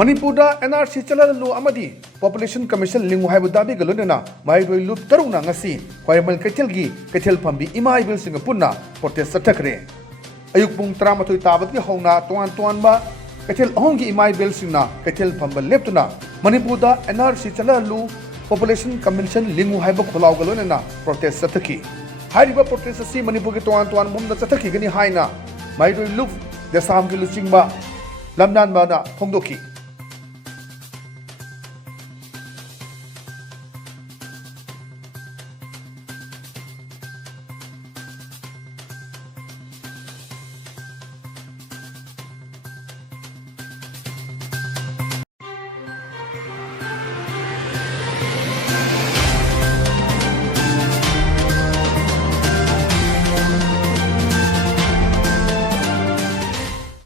Manipur NRC चलू population commission लिंगु है दाबी गलोना माइरोई लूप तरुना ख्वाइमल कैथल की कैथल फंबी इमा इबिल पुनः प्रोटेस्ट चथक्रे अयुक पुंग 13 ताबद की हौना तोान तोानबा कैथल अहों की इमा इबिल कैथल फंब लेप्तुना मणिपुर NRC चलू पॉपुलेशन कमीशन लिंगु है खोलाव गलोना प्रोटेस्ट चथकी प्रोटेस्ट मणिपुर की तोान तोान मुम चथकीगनी माइरोई लूप देसाम की लुचिंग लमनान फोंदोकी